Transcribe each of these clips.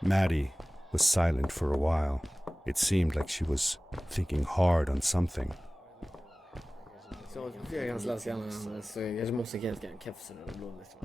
Maddie was silent for a while. It seemed like she was thinking hard on something. Så jag kan läsa gärna så jag måste helt gärna kepsen eller blåndet.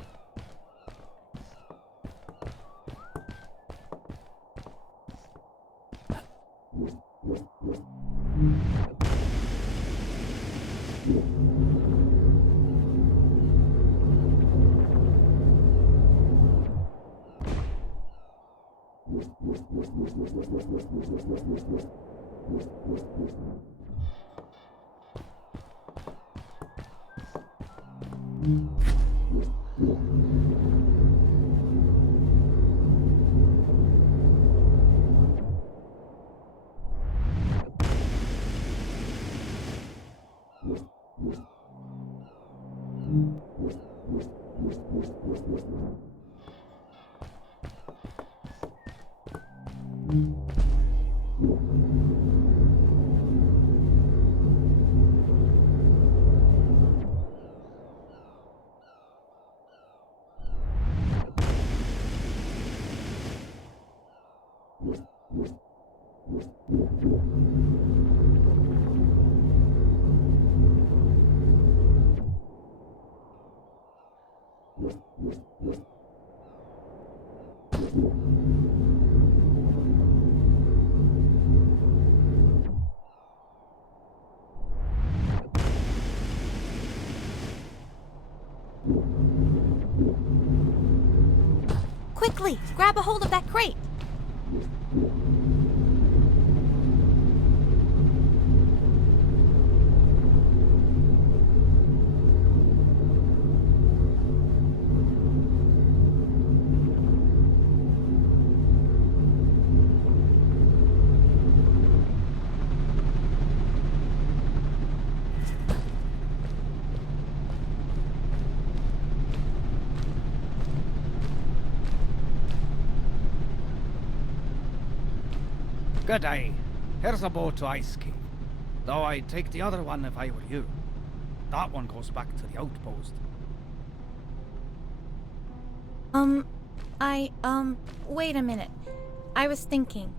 Quickly, grab a hold of that crate. Good day. Here's a boat to Ice Cave. Though I'd take the other one if I were you. That one goes back to the outpost. Wait a minute. I was thinking.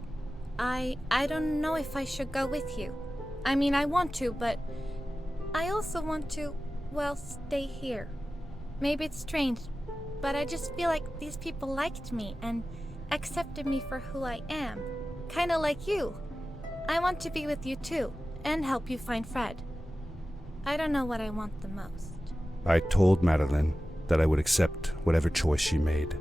I don't know if I should go with you. I mean, I want to, but I also want to, well, stay here. Maybe it's strange, but I just feel like these people liked me and accepted me for who I am. Kinda like you. I want to be with you too, and help you find Fred. I don't know what I want the most. I told Madeline that I would accept whatever choice she made.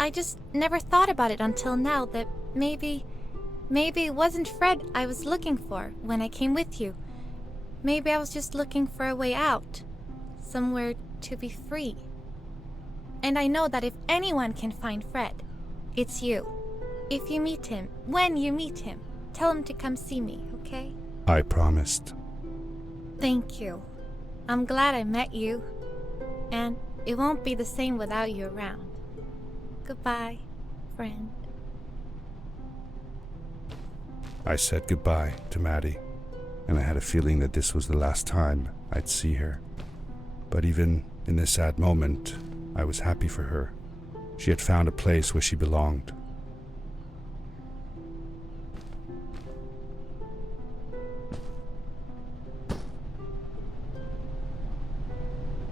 I just never thought about it until now that maybe it wasn't Fred I was looking for when I came with you. Maybe I was just looking for a way out. Somewhere to be free. And I know that if anyone can find Fred, it's you. If you meet him, when you meet him, tell him to come see me, okay? I promised. Thank you. I'm glad I met you. And it won't be the same without you around. Goodbye, friend. I said goodbye to Maddie, and I had a feeling that this was the last time I'd see her. But even in this sad moment, I was happy for her. She had found a place where she belonged.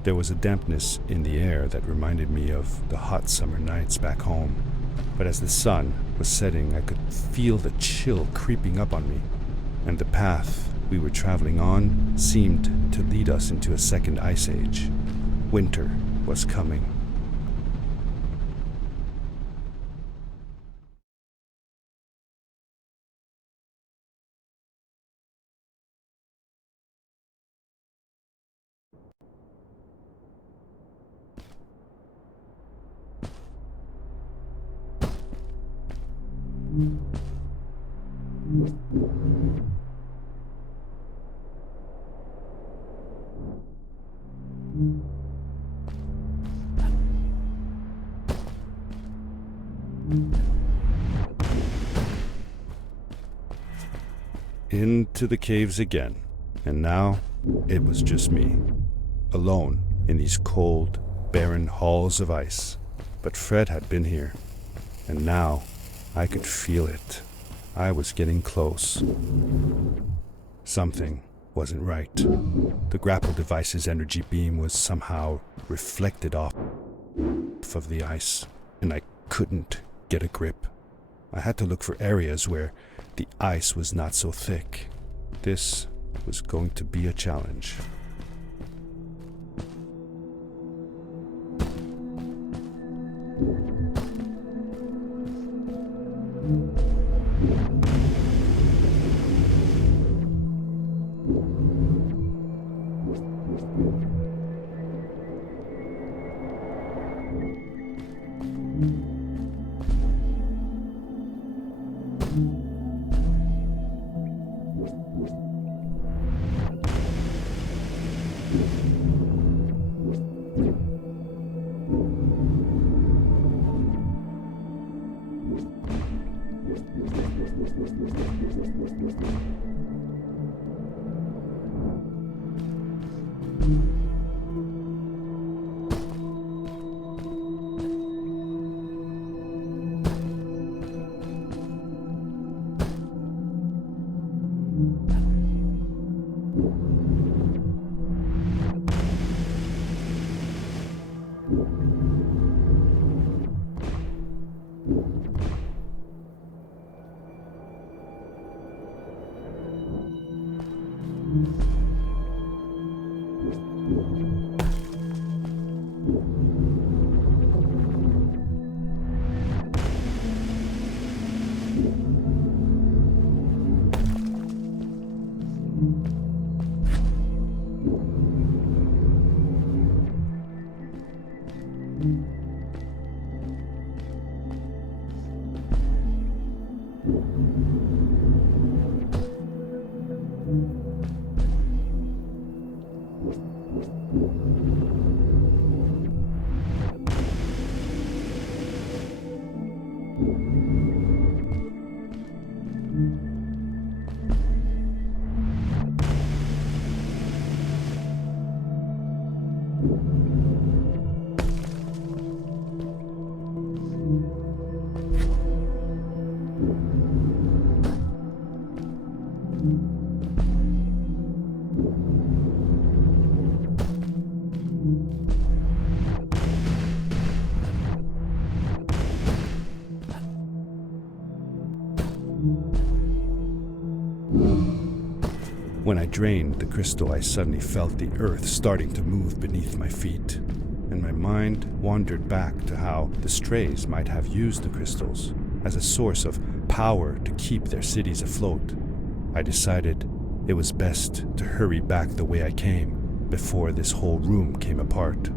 There was a dampness in the air that reminded me of the hot summer nights back home. But as the sun was setting, I could feel the chill creeping up on me, and the path we were traveling on seemed to lead us into a second ice age. Winter was coming. Into the caves again, and now it was just me, alone in these cold, barren halls of ice. But Fred had been here, and now I could feel it. I was getting close. Something wasn't right. The grapple device's energy beam was somehow reflected off of the ice, and I couldn't get a grip. I had to look for areas where the ice was not so thick. This was going to be a challenge. When I drained the crystal, I suddenly felt the earth starting to move beneath my feet, and my mind wandered back to how the strays might have used the crystals as a source of power to keep their cities afloat. I decided it was best to hurry back the way I came before this whole room came apart.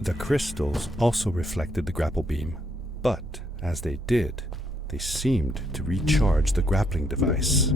The crystals also reflected the grapple beam, but as they did, they seemed to recharge the grappling device.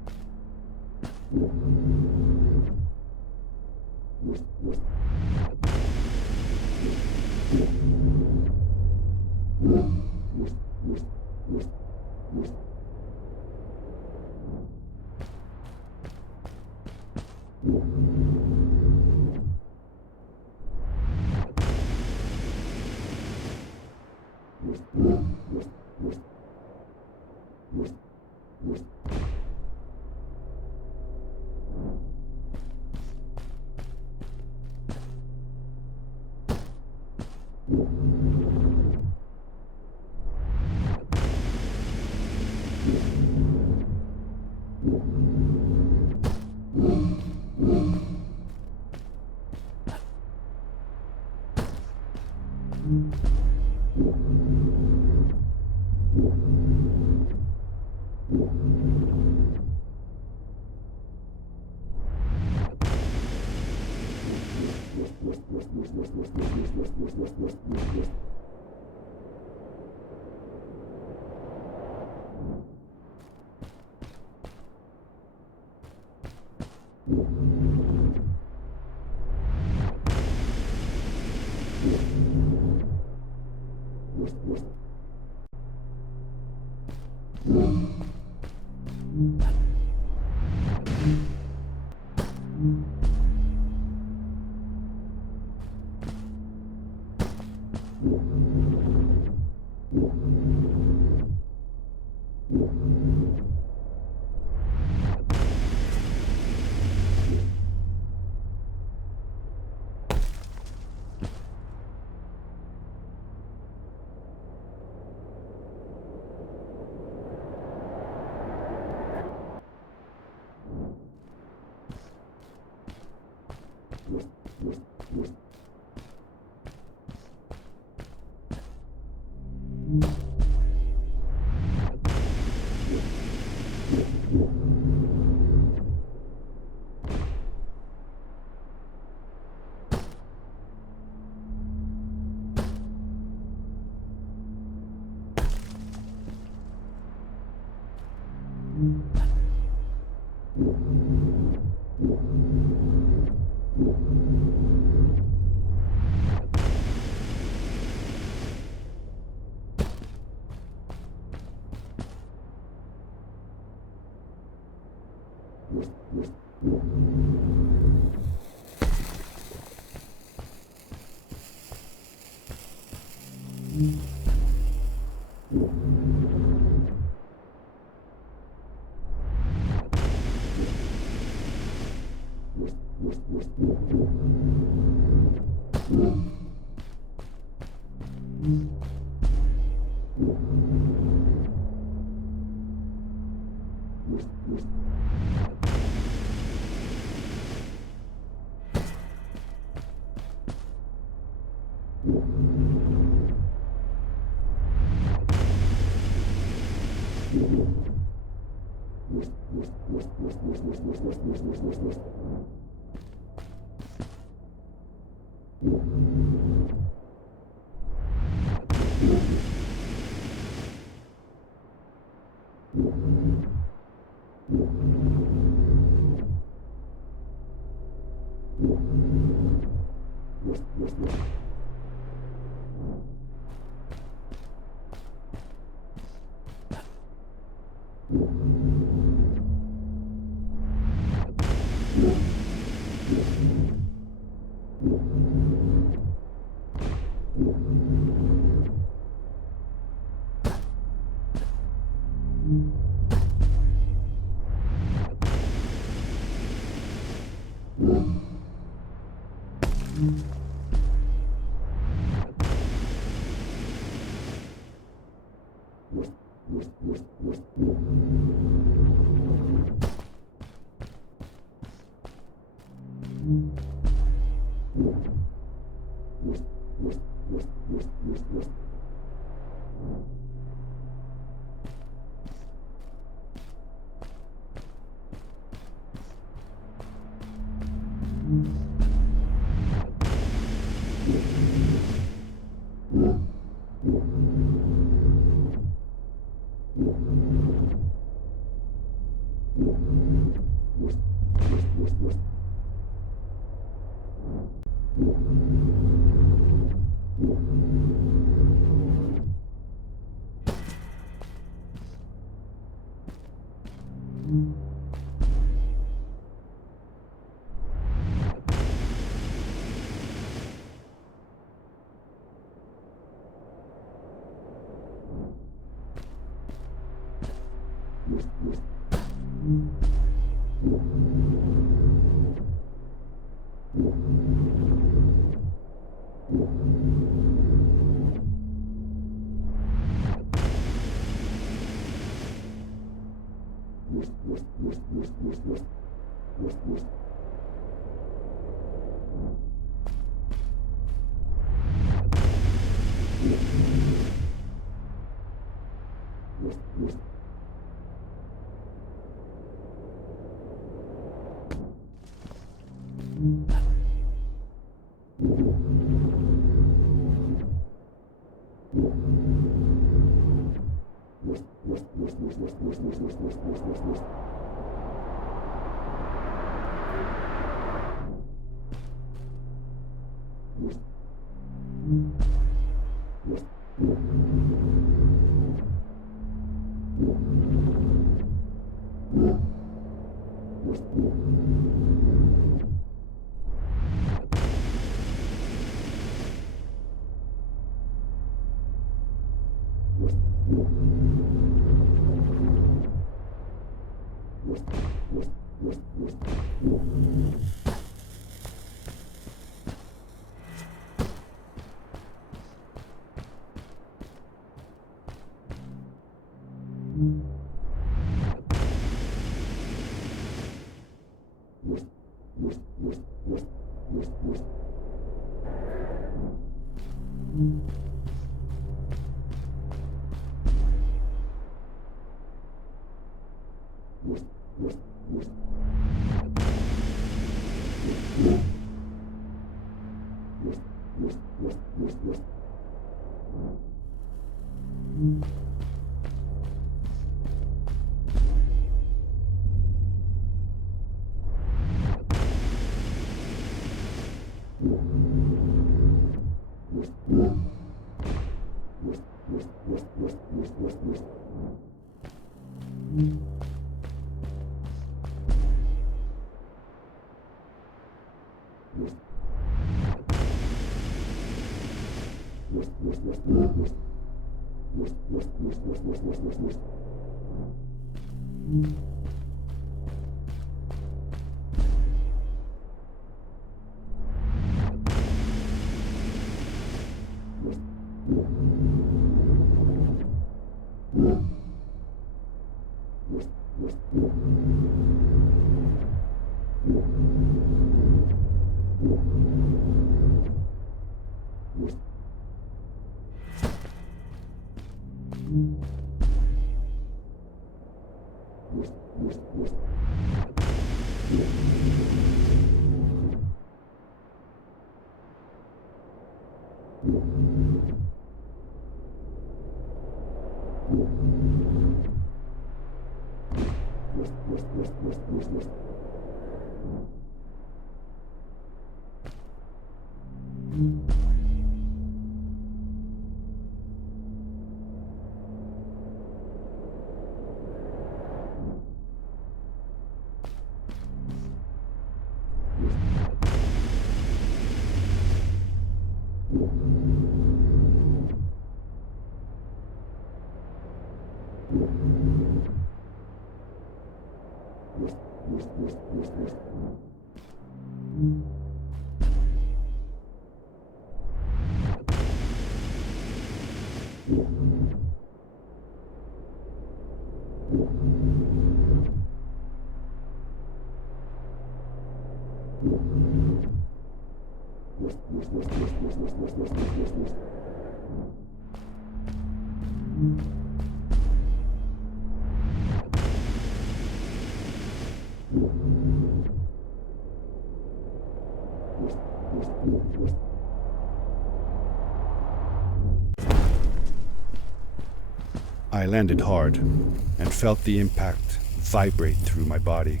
I landed hard and felt the impact vibrate through my body.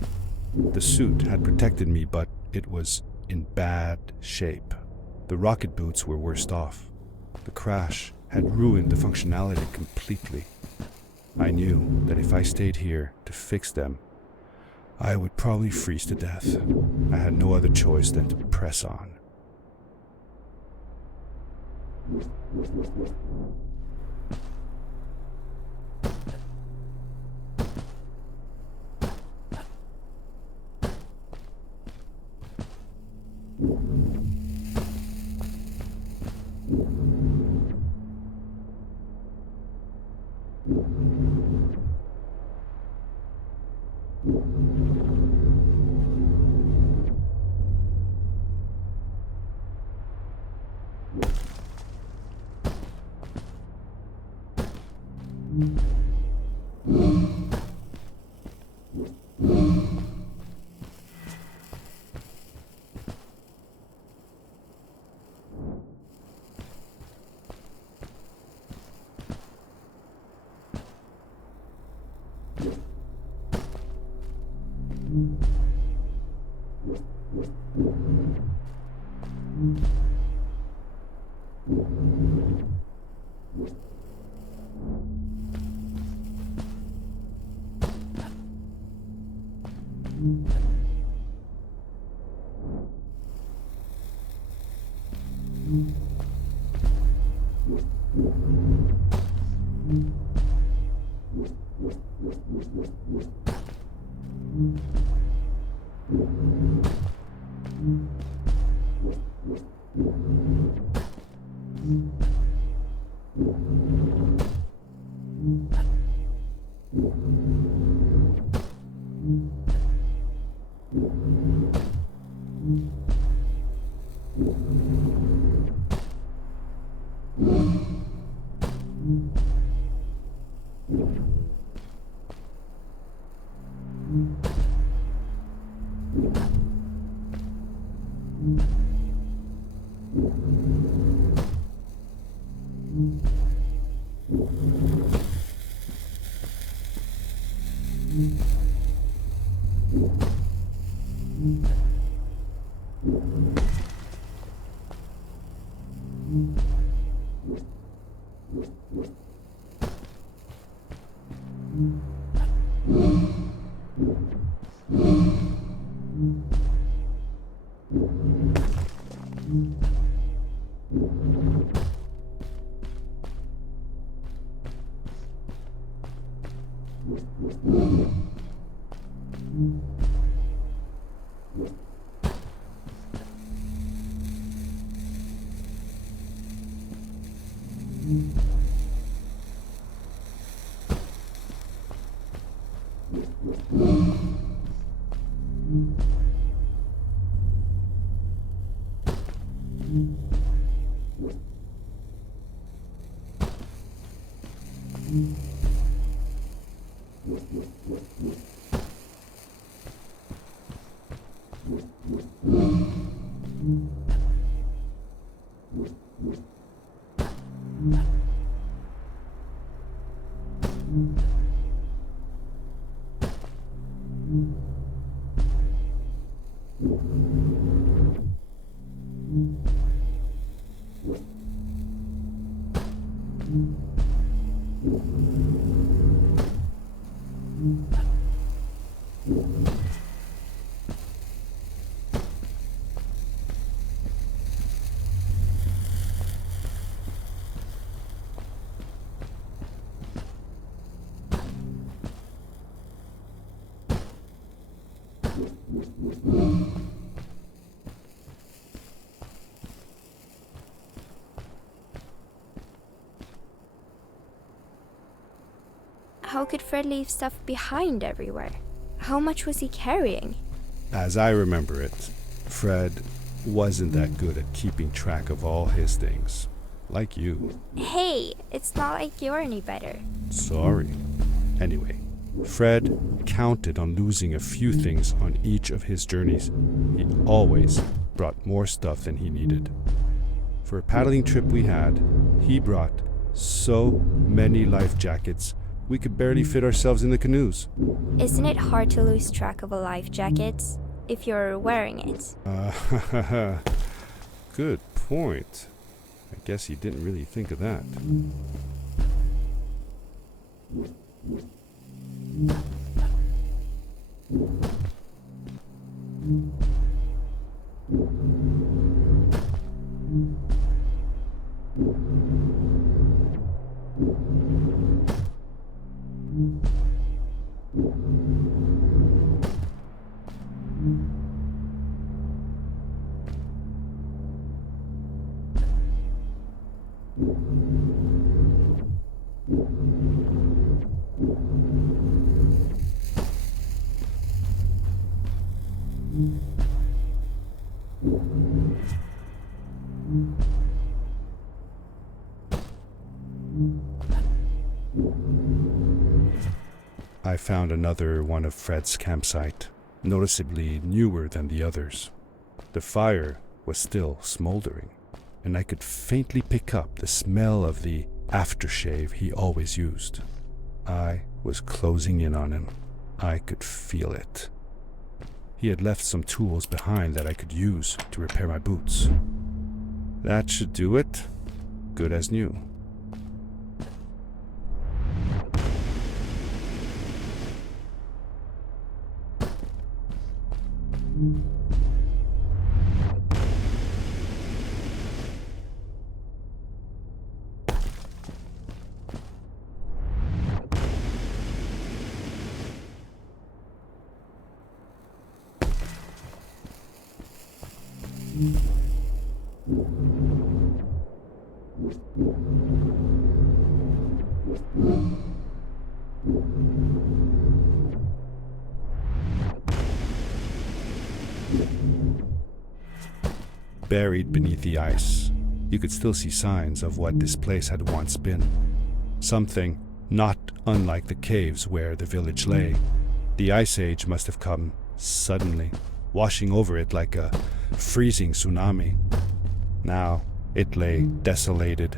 The suit had protected me, but it was in bad shape. The rocket boots were worst off. The crash had ruined the functionality completely. I knew that if I stayed here to fix them, I would probably freeze to death. I had no other choice than to press on. How could Fred leave stuff behind everywhere? How much was he carrying? As I remember it, Fred wasn't that good at keeping track of all his things. Like you. Hey, it's not like you're any better. Sorry. Anyway, Fred counted on losing a few things on each of his journeys. He always brought more stuff than he needed. For a paddling trip we had, he brought so many life jackets, we could barely fit ourselves in the canoes. Isn't it hard to lose track of a life jacket if you're wearing it? Good point. I guess he didn't really think of that. I found another one of Fred's campsite, noticeably newer than the others. The fire was still smoldering, and I could faintly pick up the smell of the aftershave he always used. I was closing in on him. I could feel it. He had left some tools behind that I could use to repair my boots. That should do it. Good as new. Buried beneath the ice, you could still see signs of what this place had once been. Something not unlike the caves where the village lay. The ice age must have come suddenly, washing over it like a freezing tsunami. Now it lay desolated.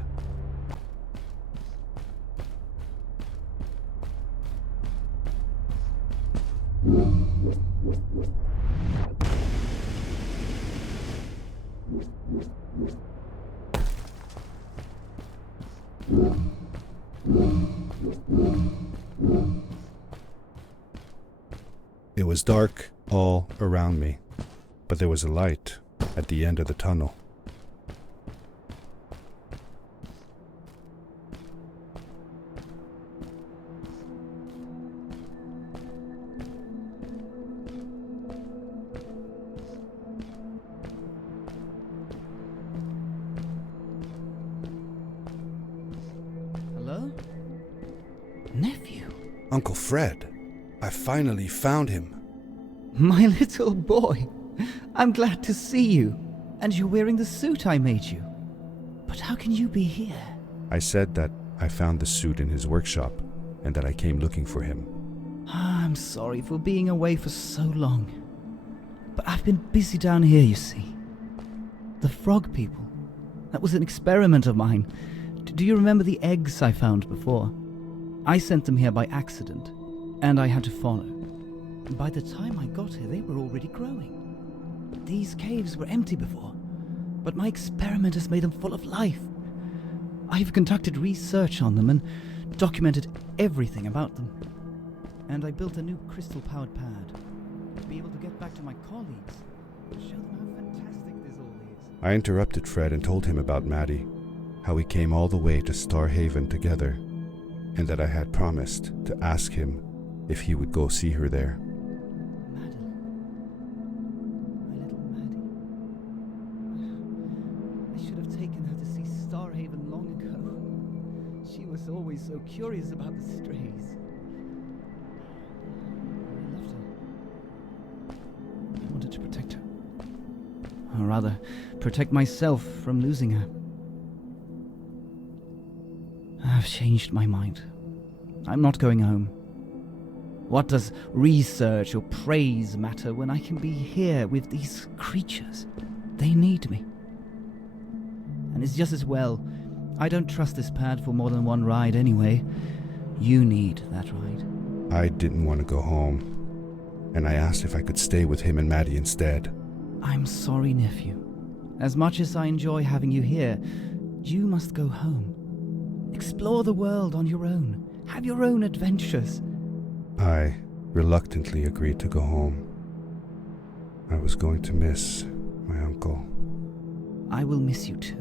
It was dark all around me, but there was a light at the end of the tunnel. Hello? Nephew? Uncle Fred, I finally found him. My little boy. I'm glad to see you. And you're wearing the suit I made you. But how can you be here? I said that I found the suit in his workshop and that I came looking for him. I'm sorry for being away for so long. But I've been busy down here, you see. The frog people. That was an experiment of mine. Do you remember the eggs I found before? I sent them here by accident, and I had to follow. By the time I got here, they were already growing. These caves were empty before, but my experiment has made them full of life. I've conducted research on them and documented everything about them. And I built a new crystal-powered pad to be able to get back to my colleagues and show them how fantastic this all is. I interrupted Fred and told him about Maddie, how we came all the way to Starhaven together, and that I had promised to ask him if he would go see her there. Madeline. My little Maddie. I should have taken her to see Starhaven long ago. She was always so curious about the strays. I loved her. I wanted to protect her. Or rather, protect myself from losing her. I've changed my mind. I'm not going home. What does research or praise matter when I can be here with these creatures? They need me. And it's just as well. I don't trust this pad for more than one ride anyway. You need that ride. I didn't want to go home, and I asked if I could stay with him and Maddie instead. I'm sorry, nephew. As much as I enjoy having you here, you must go home. Explore the world on your own. Have your own adventures. I reluctantly agreed to go home. I was going to miss my uncle. I will miss you too.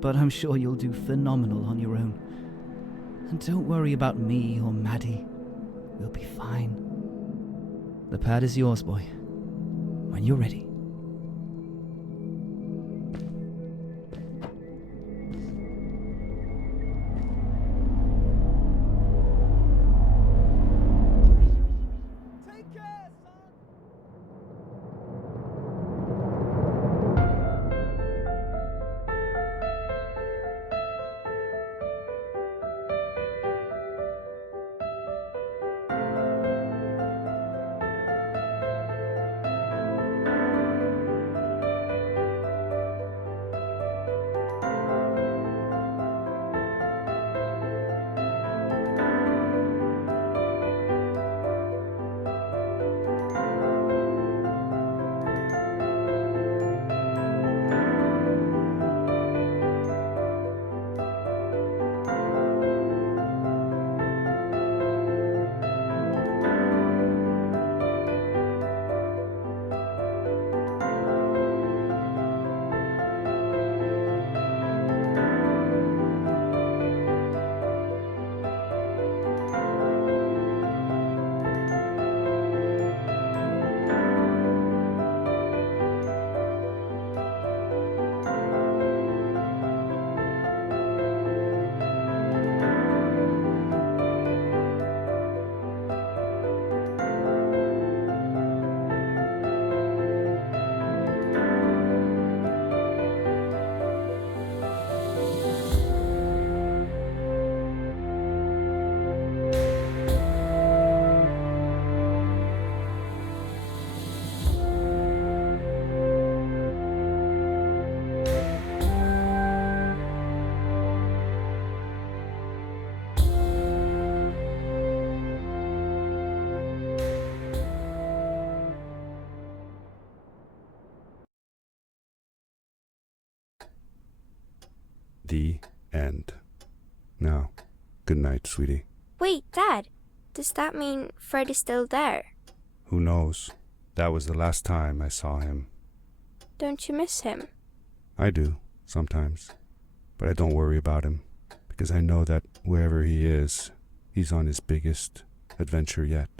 But I'm sure you'll do phenomenal on your own. And don't worry about me or Maddie. We'll be fine. The pad is yours, boy. When you're ready. The end. Now, good night, sweetie. Wait, Dad. Does that mean Fred is still there? Who knows? That was the last time I saw him. Don't you miss him? I do, sometimes. But I don't worry about him, because I know that wherever he is, he's on his biggest adventure yet.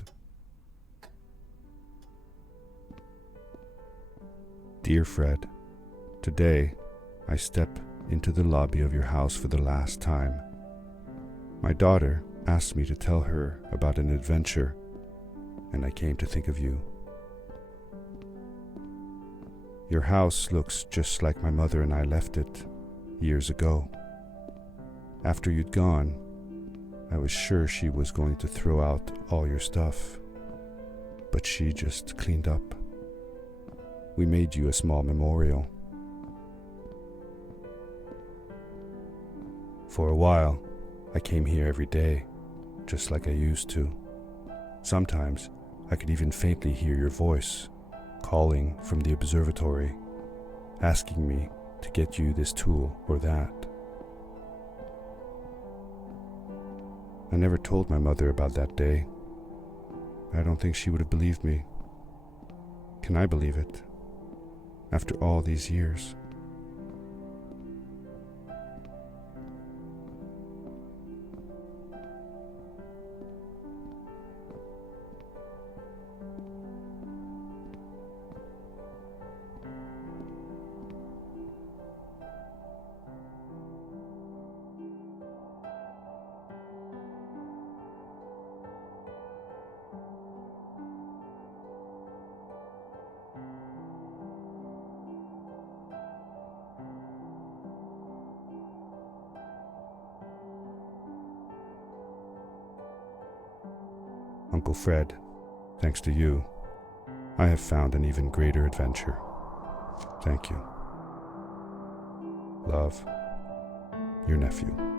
Dear Fred, today I step into the lobby of your house for the last time. My daughter asked me to tell her about an adventure, and I came to think of you. Your house looks just like my mother and I left it years ago. After you'd gone, I was sure she was going to throw out all your stuff, but she just cleaned up. We made you a small memorial. For a while, I came here every day, just like I used to. Sometimes I could even faintly hear your voice, calling from the observatory, asking me to get you this tool or that. I never told my mother about that day. I don't think she would have believed me. Can I believe it? After all these years. Uncle Fred, thanks to you, I have found an even greater adventure. Thank you. Love, your nephew.